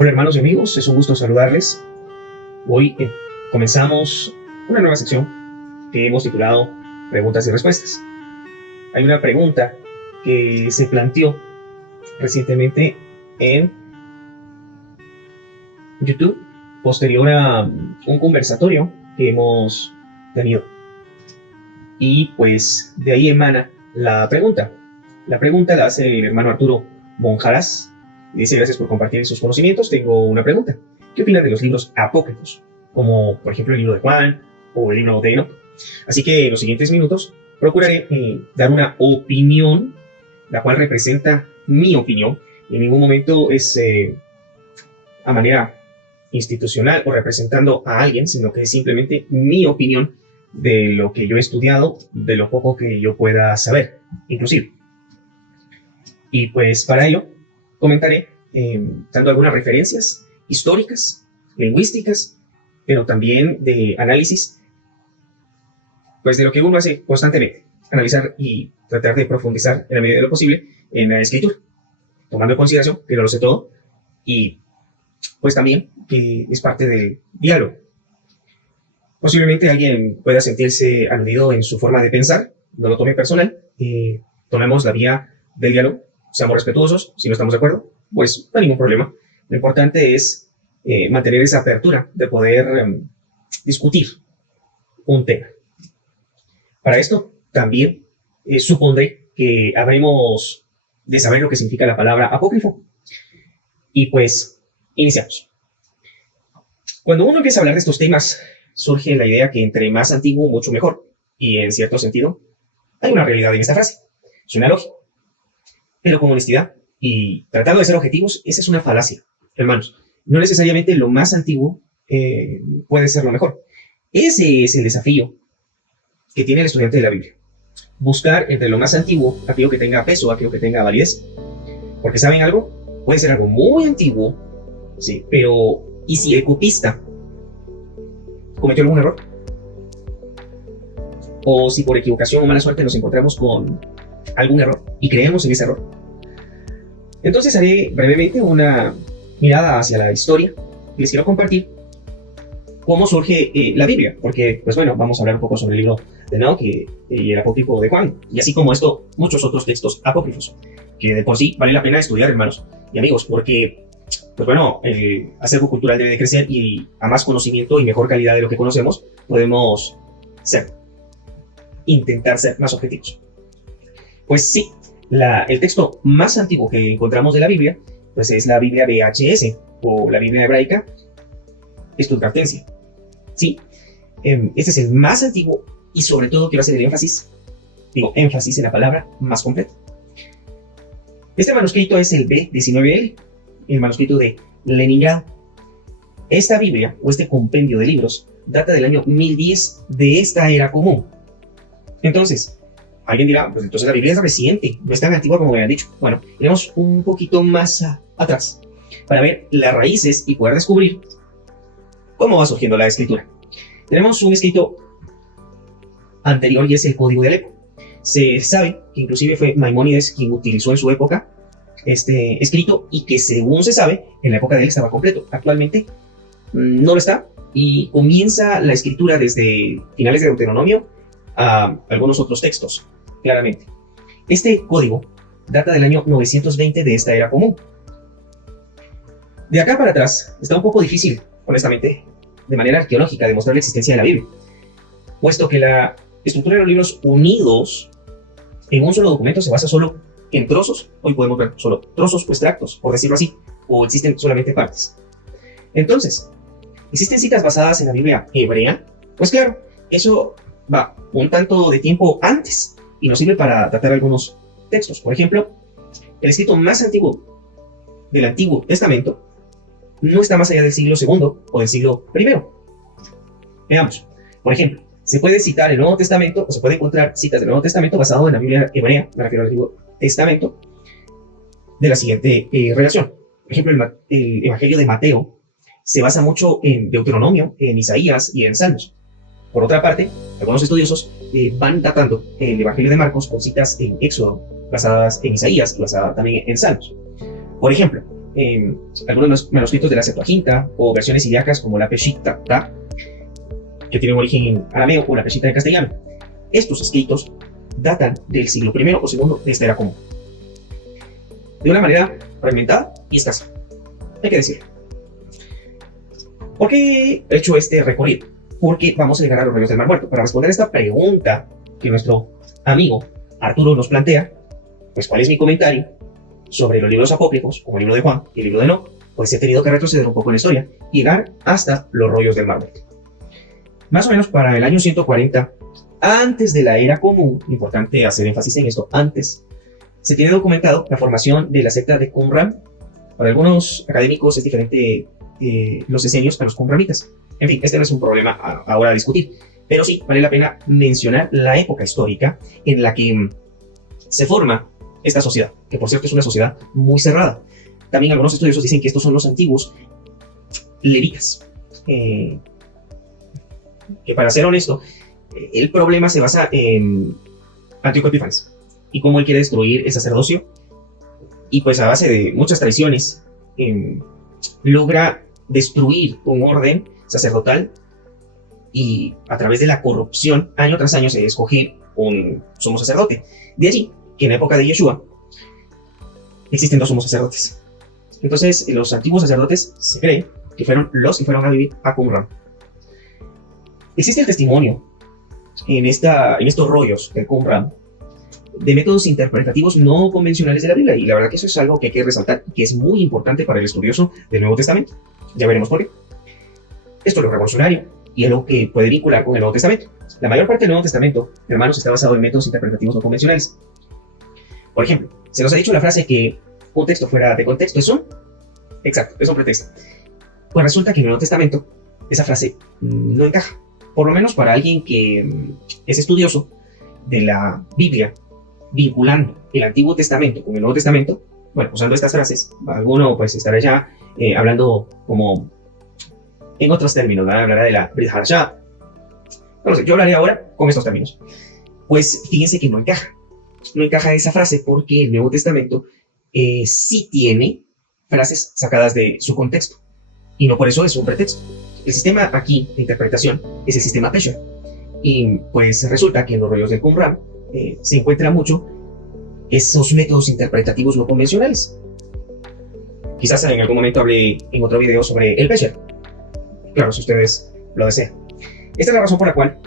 Hola hermanos y amigos, es un gusto saludarles. Hoy comenzamos una nueva sección que hemos titulado Preguntas y Respuestas. Hay una pregunta que se planteó recientemente en YouTube, posterior a un conversatorio que hemos tenido. Y pues de ahí emana la pregunta. La pregunta la hace el hermano Arturo Monjaras. Dice: gracias por compartir sus conocimientos. Tengo una pregunta. ¿Qué opinan de los libros apócrifos? Como por ejemplo el libro de Juan o el libro de Enoch. Así que en los siguientes minutos procuraré dar una opinión, la cual representa mi opinión. En ningún momento es a manera institucional o representando a alguien, sino que es simplemente mi opinión de lo que yo he estudiado, de lo poco que yo pueda saber, inclusive. Y pues para ello comentaré dando algunas referencias históricas, lingüísticas, pero también de análisis, pues de lo que uno hace constantemente, analizar y tratar de profundizar en la medida de lo posible en la escritura, tomando en consideración que no lo sé todo y pues también que es parte del diálogo. Posiblemente alguien pueda sentirse aludido en su forma de pensar, no lo tome personal, tomemos la vía del diálogo, seamos respetuosos. Si no estamos de acuerdo, pues no hay ningún problema. Lo importante es mantener esa apertura de poder discutir un tema. Para esto también supondré que habremos de saber lo que significa la palabra apócrifo. Y pues iniciamos. Cuando uno empieza a hablar de estos temas, surge la idea que entre más antiguo, mucho mejor. Y en cierto sentido, hay una realidad en esta frase. Suena lógico. Pero con honestidad y tratando de ser objetivos, esa es una falacia, hermanos. No necesariamente lo más antiguo puede ser lo mejor. Ese es el desafío que tiene el estudiante de la Biblia. Buscar entre lo más antiguo aquello que tenga peso, aquello que tenga validez. Porque ¿saben algo? Puede ser algo muy antiguo, sí, pero ¿y si el copista cometió algún error? O si por equivocación o mala suerte nos encontramos con algún error y creemos en ese error. Entonces haré brevemente una mirada hacia la historia y les quiero compartir cómo surge la Biblia, porque pues bueno, vamos a hablar un poco sobre el libro de Enoch y el apócrifo de Juan, y así como esto, muchos otros textos apócrifos, que de por sí vale la pena estudiar, hermanos y amigos, porque pues bueno, el acervo cultural debe de crecer y a más conocimiento y mejor calidad de lo que conocemos, podemos intentar ser más objetivos. Pues sí, el texto más antiguo que encontramos de la Biblia, pues es la Biblia VHS, o la Biblia hebraica Stuttgartense. Sí, este es el más antiguo y sobre todo quiero hacer el énfasis en la palabra más completa. Este manuscrito es el B19L, el manuscrito de Leningrado. Esta Biblia, o este compendio de libros, data del año 1010 de esta era común. Entonces, alguien dirá, pues entonces la Biblia es reciente, no es tan antigua como me han dicho. Bueno, iremos un poquito más atrás para ver las raíces y poder descubrir cómo va surgiendo la escritura. Tenemos un escrito anterior y es el Código de Alepo. Se sabe que inclusive fue Maimónides quien utilizó en su época este escrito y que según se sabe, en la época de él estaba completo. Actualmente no lo está y comienza la escritura desde finales de Deuteronomio a algunos otros textos, claramente. Este código data del año 920 de esta era común. De acá para atrás está un poco difícil, honestamente, de manera arqueológica, demostrar la existencia de la Biblia, puesto que la estructura de los libros unidos en un solo documento se basa solo en trozos. Hoy podemos ver solo trozos o extractos, por decirlo así, o existen solamente partes. Entonces, ¿existen citas basadas en la Biblia hebrea? Pues claro, eso va un tanto de tiempo antes y nos sirve para tratar algunos textos. Por ejemplo, el escrito más antiguo del Antiguo Testamento no está más allá del siglo II o del siglo I. Veamos, por ejemplo, se puede citar el Nuevo Testamento o se puede encontrar citas del Nuevo Testamento basado en la Biblia hebrea, me refiero al Antiguo Testamento, de la siguiente relación. Por ejemplo, el Evangelio de Mateo se basa mucho en Deuteronomio, en Isaías y en Salmos. Por otra parte, algunos estudiosos van datando el Evangelio de Marcos con citas en Éxodo, basadas en Isaías y basadas también en Salmos. Por ejemplo, algunos manuscritos de la Septuaginta o versiones ilíacas como la Peshitta, que tiene un origen arameo, o la Peshitta en castellano. Estos escritos datan del siglo I o II de esta era común, de una manera fragmentada y escasa, hay que decirlo. ¿Por qué he hecho este recorrido? Porque vamos a llegar a los rollos del Mar Muerto. Para responder a esta pregunta que nuestro amigo Arturo nos plantea, pues ¿cuál es mi comentario sobre los libros apócrifos, como el libro de Juan y el libro de Enoc? Pues he tenido que retroceder un poco en la historia y llegar hasta los rollos del Mar Muerto. Más o menos para el año 140, antes de la era común, importante hacer énfasis en esto, antes, se tiene documentado la formación de la secta de Qumran. Para algunos académicos es diferente los esenios a los qumranitas. En fin, este no es un problema ahora a discutir, pero sí vale la pena mencionar la época histórica en la que se forma esta sociedad, que por cierto es una sociedad muy cerrada. También algunos estudiosos dicen que estos son los antiguos levitas. Que para ser honesto, el problema se basa en Antíoco Epífanes y cómo él quiere destruir el sacerdocio, y pues a base de muchas traiciones logra destruir un orden sacerdotal, y a través de la corrupción año tras año se escoge un sumo sacerdote. De allí que en la época de Yeshua existen dos sumos sacerdotes. Entonces los antiguos sacerdotes se cree que fueron los que fueron a vivir a Qumran. Existe el testimonio en estos rollos del Qumran de métodos interpretativos no convencionales de la Biblia, y la verdad que eso es algo que hay que resaltar y que es muy importante para el estudioso del Nuevo Testamento. Ya veremos por qué. Esto es lo revolucionario y es lo que puede vincular con el Nuevo Testamento. La mayor parte del Nuevo Testamento, hermanos, está basado en métodos interpretativos no convencionales. Por ejemplo, se nos ha dicho la frase que un texto fuera de contexto es un pretexto. Pues resulta que en el Nuevo Testamento esa frase no encaja. Por lo menos para alguien que es estudioso de la Biblia, vinculando el Antiguo Testamento con el Nuevo Testamento, bueno, usando estas frases, alguno pues estará ya hablando como en otros términos, ¿verdad? Hablará de la Brit Hadashah. No sé, yo hablaré ahora con estos términos. Pues fíjense que no encaja esa frase, porque el Nuevo Testamento sí tiene frases sacadas de su contexto, y no por eso es un pretexto. El sistema aquí de interpretación es el sistema Pesher, y pues resulta que en los rollos del Qumran se encuentra mucho esos métodos interpretativos no convencionales. Quizás en algún momento hable en otro video sobre el Pesher, claro, si ustedes lo desean. Esta es la razón por la cual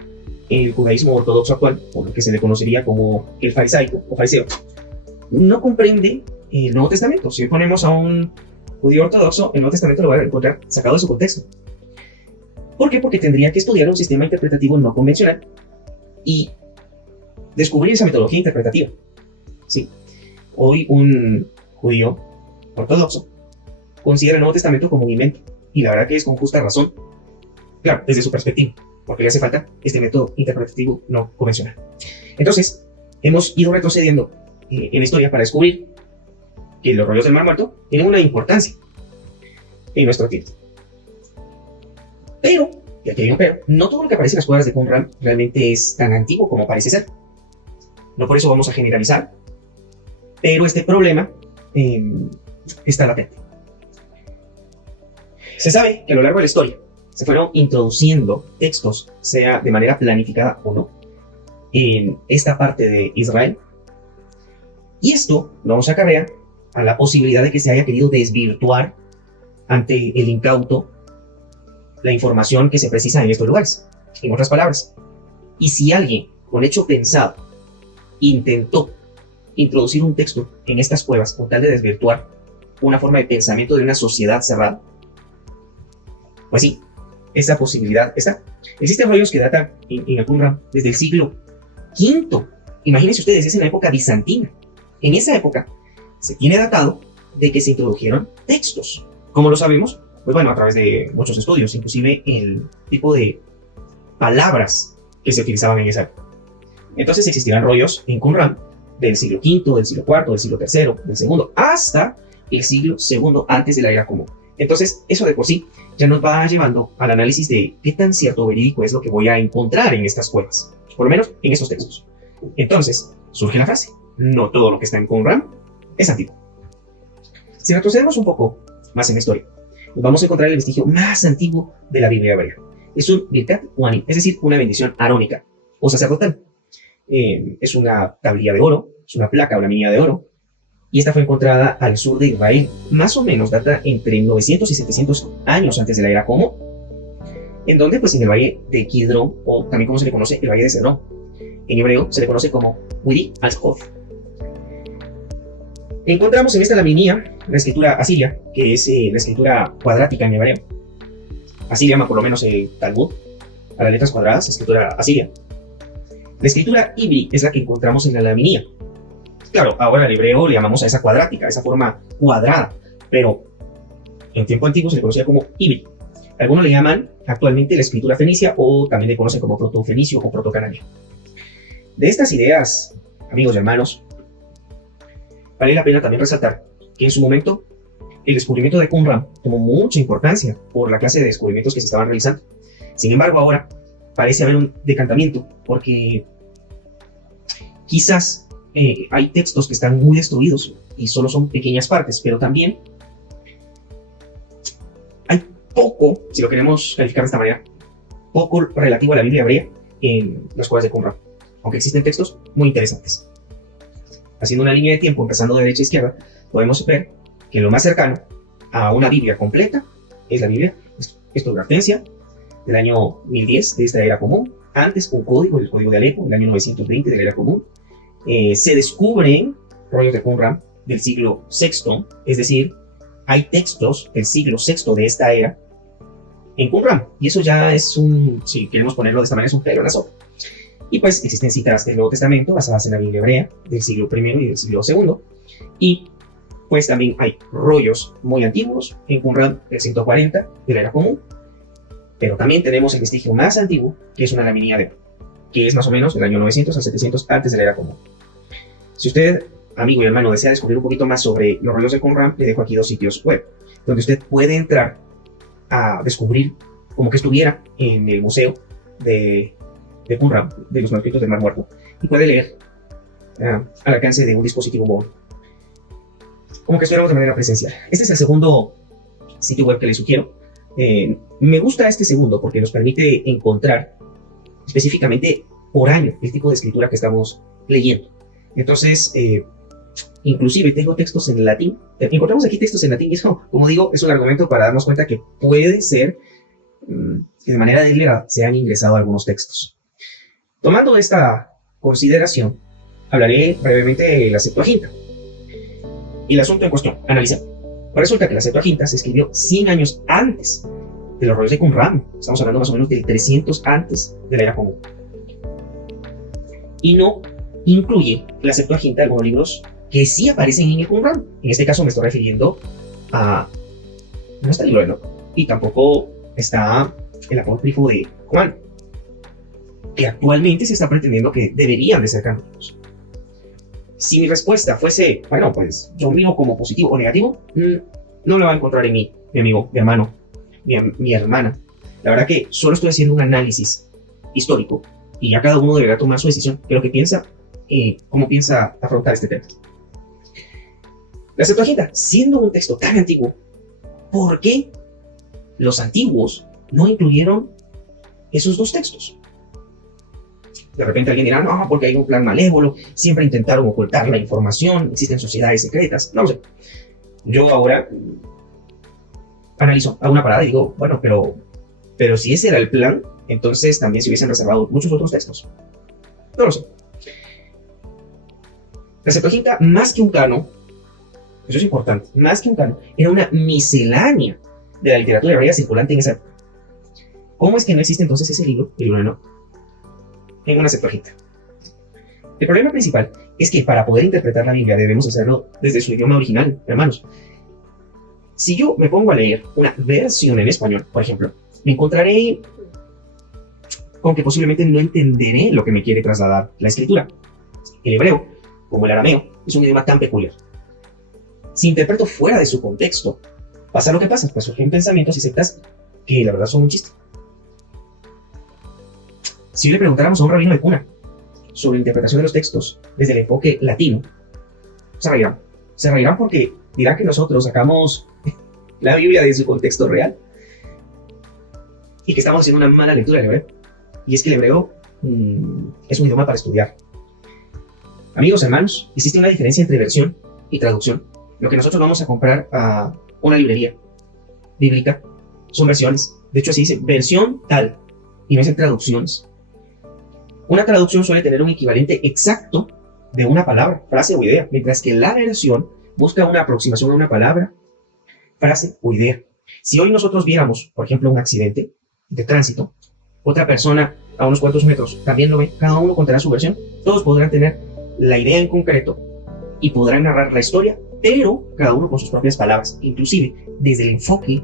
el judaísmo ortodoxo actual, o lo que se le conocería como el farisaico o fariseo, no comprende el Nuevo Testamento. Si ponemos a un judío ortodoxo, el Nuevo Testamento lo va a encontrar sacado de su contexto. ¿Por qué? Porque tendría que estudiar un sistema interpretativo no convencional y descubrir esa metodología interpretativa. Sí. Hoy un judío ortodoxo considera el Nuevo Testamento como un invento, y la verdad que es con justa razón, claro, desde su perspectiva, porque le hace falta este método interpretativo no convencional. Entonces, hemos ido retrocediendo en la historia para descubrir que los rollos del Mar Muerto tienen una importancia en nuestro tiempo. Pero, y aquí hay un pero, no todo lo que aparece en las cuevas de Qumran realmente es tan antiguo como parece ser. No por eso vamos a generalizar, pero este problema está latente. Se sabe que a lo largo de la historia se fueron introduciendo textos, sea de manera planificada o no, en esta parte de Israel, y esto nos acarrea a la posibilidad de que se haya querido desvirtuar ante el incauto la información que se precisa en estos lugares. En otras palabras, y si alguien con hecho pensado intentó introducir un texto en estas cuevas con tal de desvirtuar una forma de pensamiento de una sociedad cerrada, pues sí, esa posibilidad está. Existen rollos que datan en el Qumran desde el siglo V. Imagínense ustedes, es en la época bizantina. En esa época se tiene datado de que se introdujeron textos. ¿Cómo lo sabemos? Pues bueno, a través de muchos estudios, inclusive el tipo de palabras que se utilizaban en esa época. Entonces existían rollos en Qumran del siglo V, del siglo IV, del siglo III, del segundo, hasta el siglo II antes de la era común. Entonces, eso de por sí ya nos va llevando al análisis de qué tan cierto o verídico es lo que voy a encontrar en estas cuevas, por lo menos en estos textos. Entonces, surge la frase: no todo lo que está en Qumran es antiguo. Si retrocedemos un poco más en la historia, nos vamos a encontrar el vestigio más antiguo de la Biblia hebrea. Es un Birkat Uanim, es decir, una bendición arónica o sacerdotal. Es una tablilla de oro, es una placa o una mina de oro, y esta fue encontrada al sur de Israel. Más o menos data entre 900 y 700 años antes de la era común, en donde, pues en el valle de Kidrón, o también como se le conoce, el valle de Cedrón. En hebreo se le conoce como Widi al-Hof. Encontramos en esta laminía la escritura asiria, que es la escritura cuadrática en hebreo. Así le llama por lo menos el Talmud a las letras cuadradas, escritura asiria. La escritura ibri es la que encontramos en la laminía. Claro, ahora el hebreo le llamamos a esa cuadrática, a esa forma cuadrada, pero en tiempo antiguo se le conocía como ibri. Algunos le llaman actualmente la escritura fenicia o también le conocen como protofenicio o protocananeo. De estas ideas, amigos y hermanos, vale la pena también resaltar que en su momento el descubrimiento de Qumran tomó mucha importancia por la clase de descubrimientos que se estaban realizando. Sin embargo, ahora parece haber un decantamiento porque quizás hay textos que están muy destruidos y solo son pequeñas partes, pero también hay poco, si lo queremos calificar de esta manera, poco relativo a la Biblia hebrea en las cuevas de Qumran, aunque existen textos muy interesantes. Haciendo una línea de tiempo, empezando de derecha a izquierda, podemos ver que lo más cercano a una Biblia completa es la Biblia Estográfica del año 1010 de esta era común. Antes, un código, el código de Alepo, del año 920 de la era común. Se descubren rollos de Qumran del siglo VI, es decir, hay textos del siglo VI de esta era en Qumran, y eso ya es si queremos ponerlo de esta manera, es un pelo en la sopa. Y pues existen citas del Nuevo Testamento basadas en la Biblia hebrea del siglo I y del siglo II, y pues también hay rollos muy antiguos en Qumran del 140 de la era común, pero también tenemos el vestigio más antiguo, que es una laminía de oro, que es más o menos del año 900 a 700 antes de la era común. Si usted, amigo y hermano, desea descubrir un poquito más sobre los rollos de Qumran, le dejo aquí 2 sitios web, donde usted puede entrar a descubrir como que estuviera en el museo de Qumran, de los manuscritos del Mar Muerto, y puede leer al alcance de un dispositivo móvil, como que estuviéramos de manera presencial. Este es el segundo sitio web que les sugiero. Me gusta este segundo porque nos permite encontrar específicamente por año el tipo de escritura que estamos leyendo. Entonces, inclusive tengo textos en latín. Encontramos aquí textos en latín y eso, como digo, es un argumento para darnos cuenta que puede ser que de manera deliberada se han ingresado algunos textos. Tomando esta consideración, hablaré brevemente de la Septuaginta. Y el asunto en cuestión, analicemos. Resulta que la Septuaginta se escribió 100 años antes de los rollos de Qumran. Estamos hablando más o menos del 300 antes de la era común. Y no incluye la Septuaginta algunos libros que sí aparecen en el Qumran. En este caso me estoy refiriendo a... No está el libro de Enoc, y tampoco está el apócrifo de Juan, que actualmente se está pretendiendo que deberían de ser canónicos. Si mi respuesta fuese, bueno, pues yo miro como positivo o negativo, no lo va a encontrar en mí, mi amigo, mi hermano, mi hermana. La verdad que solo estoy haciendo un análisis histórico y ya cada uno deberá tomar su decisión de lo que piensa y cómo piensa afrontar este tema. La Septuaginta, siendo un texto tan antiguo, ¿por qué los antiguos no incluyeron esos 2 textos? De repente alguien dirá, no, porque hay un plan malévolo, siempre intentaron ocultar la información, existen sociedades secretas, no lo sé. Yo ahora analizo, hago una parada y digo, bueno, pero si ese era el plan, entonces también se hubiesen reservado muchos otros textos. No lo sé. La Septuaginta, más que un canon, eso es importante, más que un canon, era una miscelánea de la literatura hebrea circulante en esa época. ¿Cómo es que no existe entonces ese libro, el libro de Enoc, en una Septuaginta? El problema principal es que para poder interpretar la Biblia debemos hacerlo desde su idioma original, hermanos. Si yo me pongo a leer una versión en español, por ejemplo, me encontraré con que posiblemente no entenderé lo que me quiere trasladar la escritura. El hebreo, como el arameo, es un idioma tan peculiar. Si interpreto fuera de su contexto, pasa lo que pasa, pues surgen pensamientos y sectas que la verdad son un chiste. Si le preguntáramos a un rabino de cuna sobre la interpretación de los textos desde el enfoque latino, se reirán. Se reirán porque dirán que nosotros sacamos la Biblia de su contexto real y que estamos haciendo una mala lectura del hebreo. Y es que el hebreo es un idioma para estudiar. Amigos, hermanos, existe una diferencia entre versión y traducción. Lo que nosotros vamos a comprar a una librería bíblica son versiones. De hecho, así dice, versión tal, y no dicen traducciones. Una traducción suele tener un equivalente exacto de una palabra, frase o idea, mientras que la versión busca una aproximación a una palabra, frase o idea. Si hoy nosotros viéramos, por ejemplo, un accidente de tránsito, otra persona a unos cuantos metros también lo ve, cada uno contará su versión, todos podrán tener la idea en concreto y podrán narrar la historia, pero cada uno con sus propias palabras. Inclusive, desde el enfoque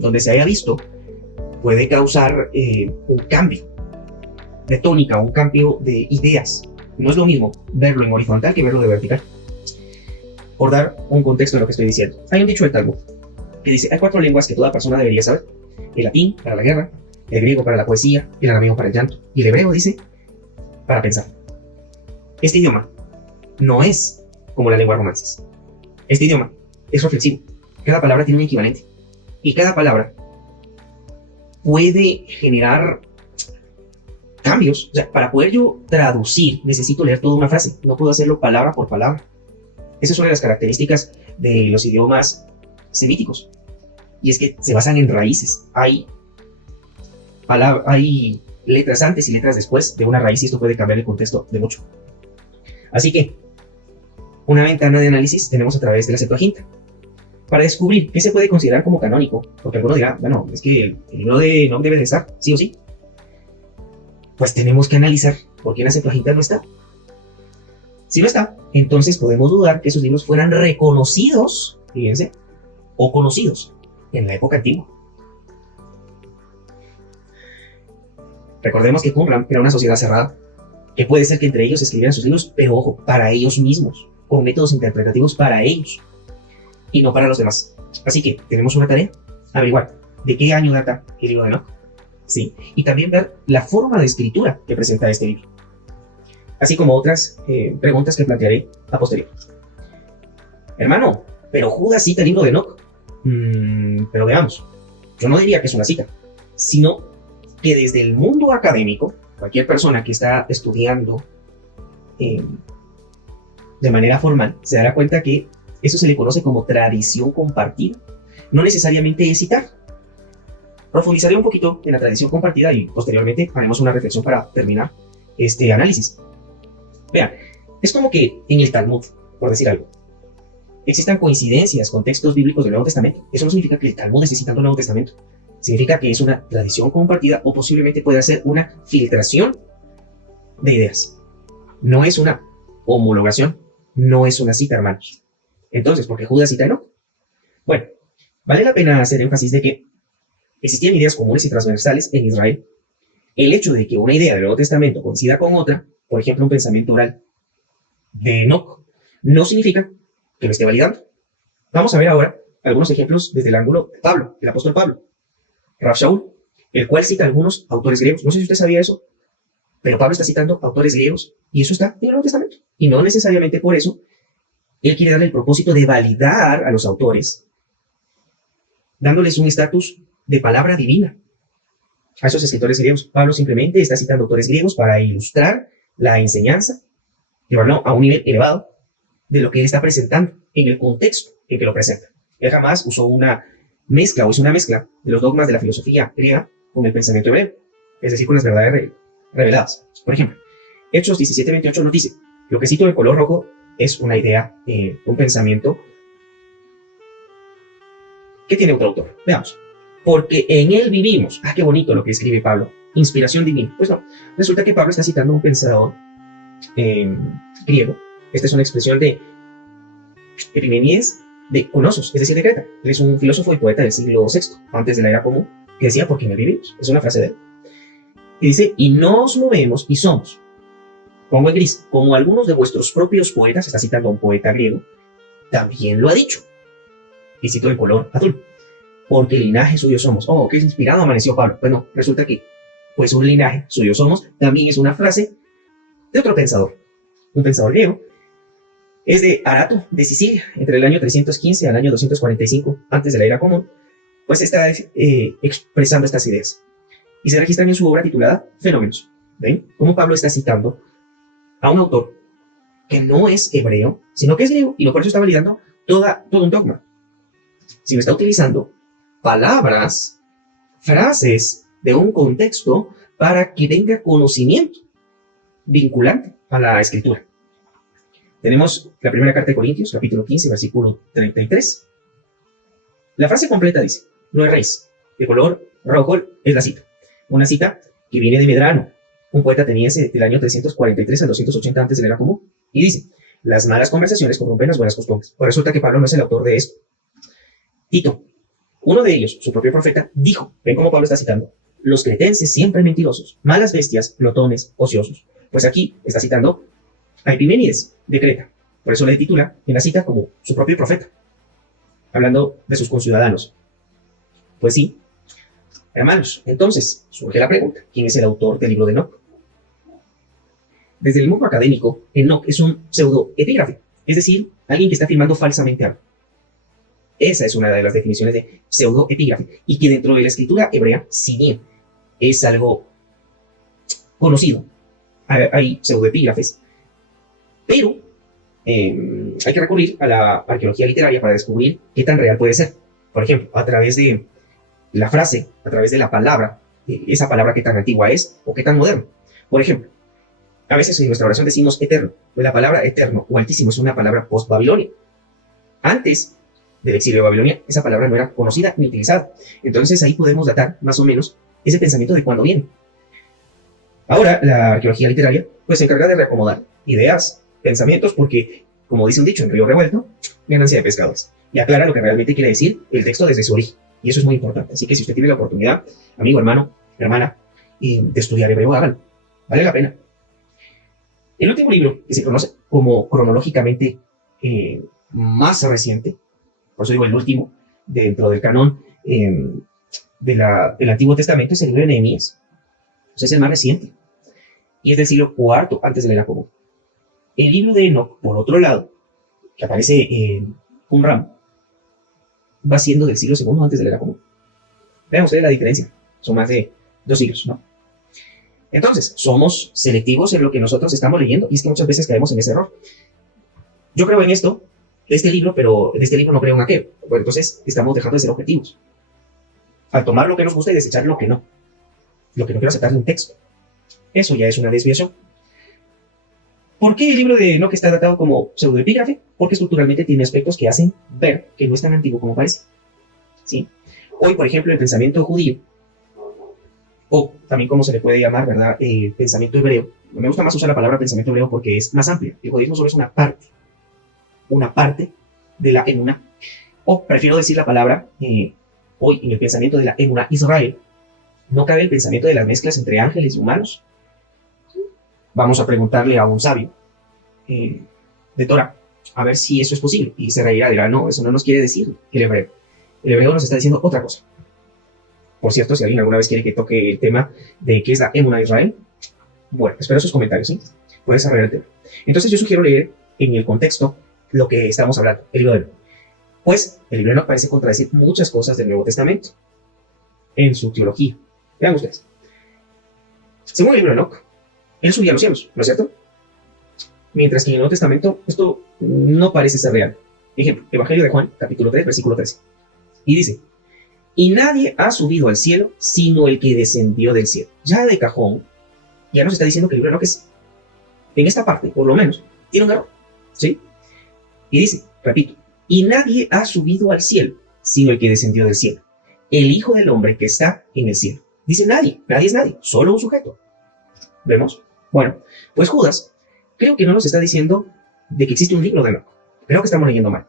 donde se haya visto, puede causar un cambio de tónica, un cambio de ideas. No es lo mismo verlo en horizontal que verlo de vertical. Por dar un contexto de lo que estoy diciendo, hay un dicho del Talmud que dice: hay 4 lenguas que toda persona debería saber: el latín para la guerra, el griego para la poesía, el arameo para el llanto, y el hebreo, dice, para pensar. Este idioma no es como la lengua romances. Este idioma es reflexivo. Cada palabra tiene un equivalente. Y cada palabra puede generar cambios. O sea, para poder yo traducir, necesito leer toda una frase. No puedo hacerlo palabra por palabra. Esa es una de las características de los idiomas semíticos. Y es que se basan en raíces. Hay letras antes y letras después de una raíz, y esto puede cambiar el contexto de mucho. Así que, una ventana de análisis tenemos a través de la Septuaginta, para descubrir qué se puede considerar como canónico, porque alguno dirá, bueno, es que el libro de Enoc debe de estar, sí o sí. Pues tenemos que analizar por qué en la Septuaginta no está. Si no está, entonces podemos dudar que esos libros fueran reconocidos, fíjense, o conocidos en la época antigua. Recordemos que Qumran era una sociedad cerrada, que puede ser que entre ellos escribieran sus libros, pero ojo, para ellos mismos, con métodos interpretativos para ellos, y no para los demás. Así que tenemos una tarea: averiguar de qué año data el libro de Enoc, ¿sí? Y también ver la forma de escritura que presenta este libro, así como otras preguntas que plantearé a posteriori. Hermano, ¿pero Judas cita el libro de Enoc? Pero veamos, yo no diría que es una cita, sino que desde el mundo académico, cualquier persona que está estudiando de manera formal se dará cuenta que eso se le conoce como tradición compartida. No necesariamente es citar. Profundizaré un poquito en la tradición compartida y posteriormente haremos una reflexión para terminar este análisis. Vean, es como que en el Talmud, por decir algo, existan coincidencias con textos bíblicos del Nuevo Testamento. Eso no significa que el Talmud esté citando el Nuevo Testamento. Significa que es una tradición compartida, o posiblemente pueda ser una filtración de ideas. No es una homologación, no es una cita, hermanos. Entonces, ¿por qué Judas cita a Enoc? Bueno, vale la pena hacer énfasis de que existían ideas comunes y transversales en Israel. El hecho de que una idea del Nuevo Testamento coincida con otra, por ejemplo, un pensamiento oral de Enoc, no significa que lo esté validando. Vamos a ver ahora algunos ejemplos desde el ángulo de Pablo, el apóstol Pablo. Rav Shaul, el cual cita algunos autores griegos. No sé si usted sabía eso, pero Pablo está citando autores griegos, y eso está en el Nuevo Testamento. Y no necesariamente por eso él quiere darle el propósito de validar a los autores, dándoles un estatus de palabra divina a esos escritores griegos. Pablo simplemente está citando autores griegos para ilustrar la enseñanza, llevarlo a un nivel elevado de lo que él está presentando en el contexto en que lo presenta. Él jamás usó una mezcla, o es una mezcla de los dogmas de la filosofía griega con el pensamiento hebreo, es decir, con las verdades reveladas. Por ejemplo, Hechos 17:28 nos dice: lo que cito en color rojo es una idea, un pensamiento que tiene otro autor. Veamos. Porque en él vivimos. Ah, qué bonito lo que escribe Pablo. Inspiración divina. Pues no. Resulta que Pablo está citando a un pensador griego. Esta es una expresión de Epimenides de Conosos, es decir, de Creta. Él es un filósofo y poeta del siglo VI, antes de la era común, que decía: porque en él vivimos. Es una frase de él. Y dice: y nos movemos y somos, pongo en gris, como algunos de vuestros propios poetas. Está citando a un poeta griego, también lo ha dicho. Y cito en color azul: porque linaje suyo somos. Oh, qué inspirado amaneció Pablo. Bueno, resulta que, pues, un linaje suyo somos también es una frase de otro pensador, un pensador griego, Es de Arato, de Sicilia, entre el año 315 al año 245 antes de la era común, pues está expresando estas ideas. Y se registran en su obra titulada Fenómenos. ¿Ven? Cómo Pablo está citando a un autor que no es hebreo, sino que es griego, y por eso está validando todo un dogma. Sino está utilizando palabras, frases de un contexto para que tenga conocimiento vinculante a la escritura. Tenemos la primera carta de Corintios, capítulo 15, versículo 33. La frase completa dice: no erréis, de color rojo es la cita. Una cita que viene de Medrano, un poeta ateniense del año 343 al 280 antes de la era común, y dice: las malas conversaciones corrompen las buenas costumbres. Pues resulta que Pablo no es el autor de esto. Tito, uno de ellos, su propio profeta, dijo, ven cómo Pablo está citando, los cretenses siempre mentirosos, malas bestias, glotones, ociosos. Pues aquí está citando a Epimenides, de Creta. Por eso le titula en la cita como su propio profeta, hablando de sus conciudadanos. Pues sí, hermanos, entonces surge la pregunta, ¿quién es el autor del libro de Enoc? Desde el mundo académico, Enoc es un pseudoepígrafe, es decir, alguien que está afirmando falsamente algo. Esa es una de las definiciones de pseudoepígrafe, y que dentro de la escritura hebrea, si bien es algo conocido, hay pseudoepígrafes, pero hay que recurrir a la arqueología literaria para descubrir qué tan real puede ser. Por ejemplo, a través de la frase, a través de la palabra, esa palabra qué tan antigua es o qué tan moderna. Por ejemplo, a veces en nuestra oración decimos eterno. La palabra eterno o altísimo es una palabra post-babilonia. Antes del exilio de Babilonia, esa palabra no era conocida ni utilizada. Entonces ahí podemos datar más o menos ese pensamiento de cuándo viene. Ahora, la arqueología literaria pues se encarga de reacomodar ideas, pensamientos, porque, como dice un dicho, en río revuelto, ganancia de pescadores. Y aclara lo que realmente quiere decir el texto desde su origen. Y eso es muy importante. Así que si usted tiene la oportunidad, amigo, hermano, hermana, de estudiar hebreo, hágalo. Vale la pena. El último libro que se conoce como cronológicamente más reciente, por eso digo el último, dentro del canon del Antiguo Testamento, es el libro de Nehemías. Entonces es el más reciente. Y es del siglo IV antes de la era común. El libro de Enoc, por otro lado, que aparece en Qumran, va siendo del siglo II antes de la era común. Vean ustedes la diferencia. Son más de 2 siglos, ¿no? Entonces, somos selectivos en lo que nosotros estamos leyendo, y es que muchas veces caemos en ese error. Yo creo en esto, de este libro, pero de este libro no creo en aquel. Bueno, entonces estamos dejando de ser objetivos. Al tomar lo que nos gusta y desechar lo que no. Lo que no quiero aceptar de un texto. Eso ya es una desviación. ¿Por qué el libro de Enoc está datado como pseudoepígrafe? Porque estructuralmente tiene aspectos que hacen ver que no es tan antiguo como parece. ¿Sí? Hoy, por ejemplo, el pensamiento judío, o también como se le puede llamar, ¿verdad? El pensamiento hebreo. Me gusta más usar la palabra pensamiento hebreo porque es más amplia. El judaísmo solo es una parte de la emuná. O prefiero decir la palabra, hoy en el pensamiento de la emuná Israel, no cabe el pensamiento de las mezclas entre ángeles y humanos. Vamos a preguntarle a un sabio de Torah a ver si eso es posible. Y se reirá, dirá, no, eso no nos quiere decir el hebreo. El hebreo nos está diciendo otra cosa. Por cierto, si alguien alguna vez quiere que toque el tema de qué es la Emuná de Israel, bueno, espero sus comentarios, ¿sí? Puedes desarrollar el tema. Entonces yo sugiero leer en el contexto lo que estamos hablando, el libro de Enoc. Pues el libro de Enoc parece contradecir muchas cosas del Nuevo Testamento en su teología. Vean ustedes. Según el libro de Enoc, él subía a los cielos, ¿no es cierto? Mientras que en el Nuevo Testamento esto no parece ser real. Ejemplo, Evangelio de Juan, capítulo 3, versículo 13. Y dice: y nadie ha subido al cielo sino el que descendió del cielo. Ya de cajón, ya nos está diciendo que el libro de Enoc es, en esta parte, por lo menos, tiene un error. ¿Sí? Y dice, repito, y nadie ha subido al cielo sino el que descendió del cielo, el Hijo del Hombre que está en el cielo. Dice nadie es nadie, solo un sujeto. ¿Vemos? Bueno, pues Judas creo que no nos está diciendo de que existe un libro de Enoc. Creo que estamos leyendo mal.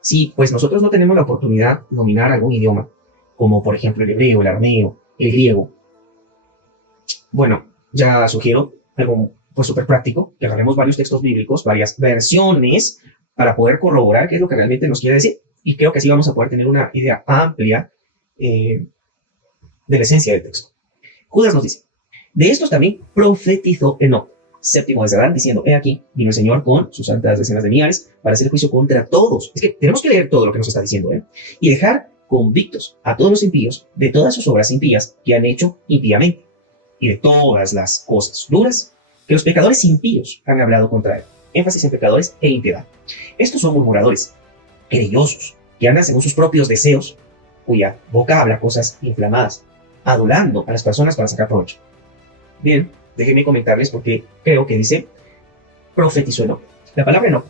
Si pues nosotros no tenemos la oportunidad de dominar algún idioma, como por ejemplo el hebreo, el arameo, el griego, bueno, ya sugiero algo pues súper práctico, que agarremos varios textos bíblicos, varias versiones, para poder corroborar qué es lo que realmente nos quiere decir. Y creo que así vamos a poder tener una idea amplia de la esencia del texto. Judas nos dice: de estos también profetizó Enoc, séptimo desde Adán, diciendo, he aquí, vino el Señor con sus santas decenas de millares para hacer juicio contra todos. Es que tenemos que leer todo lo que nos está diciendo, y dejar convictos a todos los impíos de todas sus obras impías que han hecho impíamente, y de todas las cosas duras que los pecadores impíos han hablado contra él. Énfasis en pecadores e impiedad. Estos son murmuradores, querellosos, que andan según sus propios deseos, cuya boca habla cosas inflamadas, adulando a las personas para sacar provecho. Bien, déjenme comentarles porque creo que dice, profetizó Enoc. La palabra Enoc,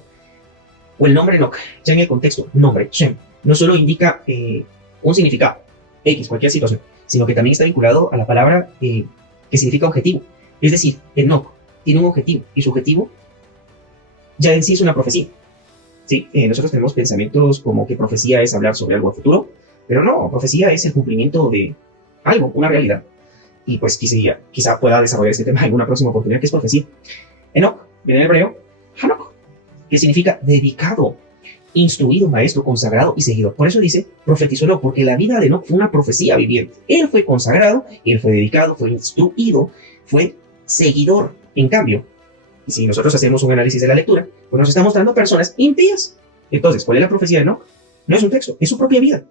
o el nombre Enoc, ya en el contexto, nombre, Shem, no solo indica un significado, X, cualquier situación, sino que también está vinculado a la palabra que significa objetivo. Es decir, Enoc tiene un objetivo, y su objetivo ya en sí es una profecía. ¿Sí? Nosotros tenemos pensamientos como que profecía es hablar sobre algo futuro, pero no, profecía es el cumplimiento de algo, una realidad. Y pues quizá pueda desarrollar este tema en alguna próxima oportunidad, que es profecía. Enoc, viene en hebreo, Hanok, que significa dedicado, instruido, maestro, consagrado y seguidor. Por eso dice, profetizó Enoc, porque la vida de Enoc fue una profecía viviente. Él fue consagrado, él fue dedicado, fue instruido, fue seguidor. En cambio, y si nosotros hacemos un análisis de la lectura, pues nos está mostrando personas impías. Entonces, ¿cuál es la profecía de Enoc? No es un texto, es su propia vida.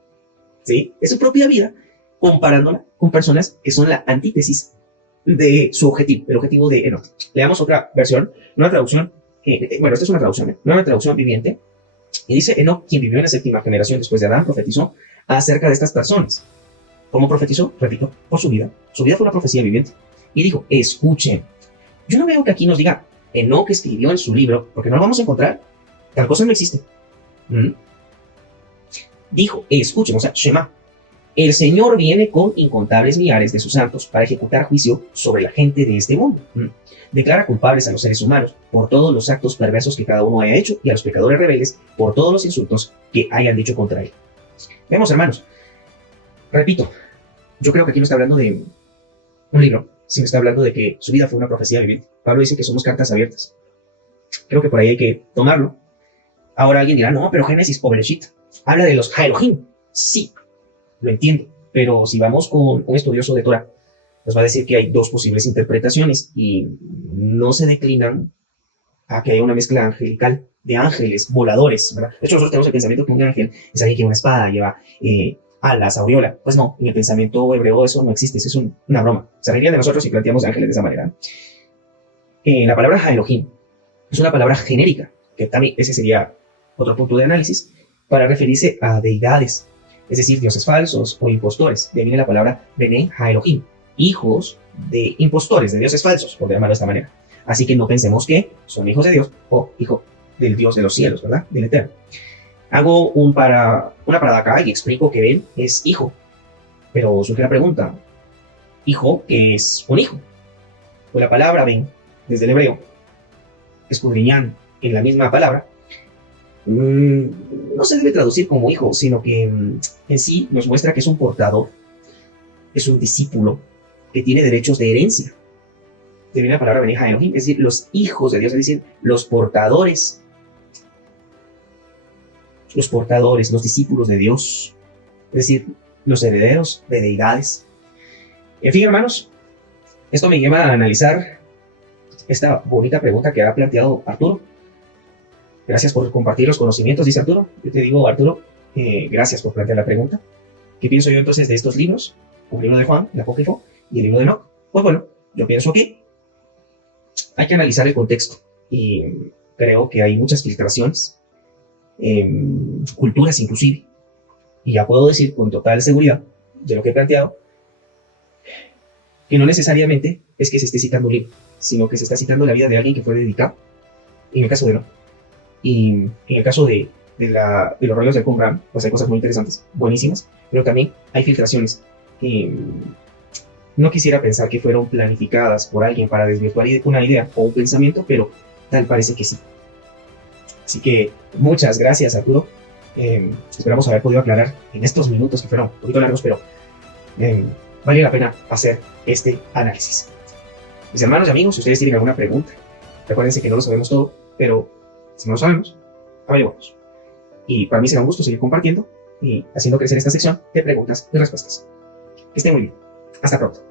¿Sí? Es su propia vida, comparándola con personas que son la antítesis de su objetivo, el objetivo de Enoc. Leamos otra versión, una traducción, esta es una traducción, una traducción viviente, y dice, Enoc, quien vivió en la séptima generación después de Adán, profetizó acerca de estas personas. ¿Cómo profetizó? Repito, por su vida. Su vida fue una profecía viviente. Y dijo, escuchen. Yo no veo que aquí nos diga, Enoc escribió en su libro, porque no lo vamos a encontrar. Tal cosa no existe. Dijo, escuchen, o sea, Shema. El Señor viene con incontables millares de sus santos para ejecutar juicio sobre la gente de este mundo. Declara culpables a los seres humanos por todos los actos perversos que cada uno haya hecho y a los pecadores rebeldes por todos los insultos que hayan dicho contra él. Vemos, hermanos. Repito, yo creo que aquí no está hablando de un libro, sino está hablando de que su vida fue una profecía viviente. Pablo dice que somos cartas abiertas. Creo que por ahí hay que tomarlo. Ahora alguien dirá, no, pero Génesis o Bereshit habla de los Elohim. Sí, lo entiendo, pero si vamos con un estudioso de Torah, nos va a decir que hay dos posibles interpretaciones y no se declinan a que haya una mezcla angelical de ángeles voladores, ¿verdad? De hecho, nosotros tenemos el pensamiento que un ángel es alguien que lleva una espada, lleva alas, aureola. Pues no, en el pensamiento hebreo eso no existe, eso es una broma. Se reiría de nosotros si planteamos ángeles de esa manera. La palabra Elohim es una palabra genérica, que también ese sería otro punto de análisis, para referirse a deidades, es decir, dioses falsos o impostores. De ahí viene la palabra Bene Ha-Elohim, hijos de impostores, de dioses falsos, por llamarlo de esta manera. Así que no pensemos que son hijos de Dios o hijo del Dios de los cielos, ¿verdad? Del Eterno. Hago una parada acá y explico que Ben es hijo, pero surge la pregunta, ¿hijo qué es un hijo? Pues la palabra Ben, desde el hebreo, escudriñando en la misma palabra, no se debe traducir como hijo, sino que en sí nos muestra que es un portador, es un discípulo que tiene derechos de herencia. De viene la palabra Bene Ha-Elohim, es decir, los hijos de Dios, es decir, los portadores, los discípulos de Dios, es decir, los herederos de deidades. En fin, hermanos, esto me lleva a analizar esta bonita pregunta que ha planteado Arturo. Gracias por compartir los conocimientos, dice Arturo. Yo te digo, Arturo, gracias por plantear la pregunta. ¿Qué pienso yo entonces de estos libros? El libro de Juan, el Apócrifo, y el libro de Enoc. Pues bueno, yo pienso que hay que analizar el contexto. Y creo que hay muchas filtraciones, culturas inclusive. Y ya puedo decir con total seguridad de lo que he planteado, que no necesariamente es que se esté citando un libro, sino que se está citando la vida de alguien que fue dedicado, en el caso de Enoc. Y en el caso de los rollos de Qumran, pues hay cosas muy interesantes, buenísimas, pero también hay filtraciones que no quisiera pensar que fueron planificadas por alguien para desvirtuar una idea o un pensamiento, pero tal parece que sí. Así que muchas gracias, Arturo. Esperamos haber podido aclarar en estos minutos que fueron un poquito largos, pero vale la pena hacer este análisis. Mis hermanos y amigos, si ustedes tienen alguna pregunta, recuérdense que no lo sabemos todo, pero si no lo sabemos, averiguamos. Y para mí será un gusto seguir compartiendo y haciendo crecer esta sección de preguntas y respuestas. Que estén muy bien. Hasta pronto.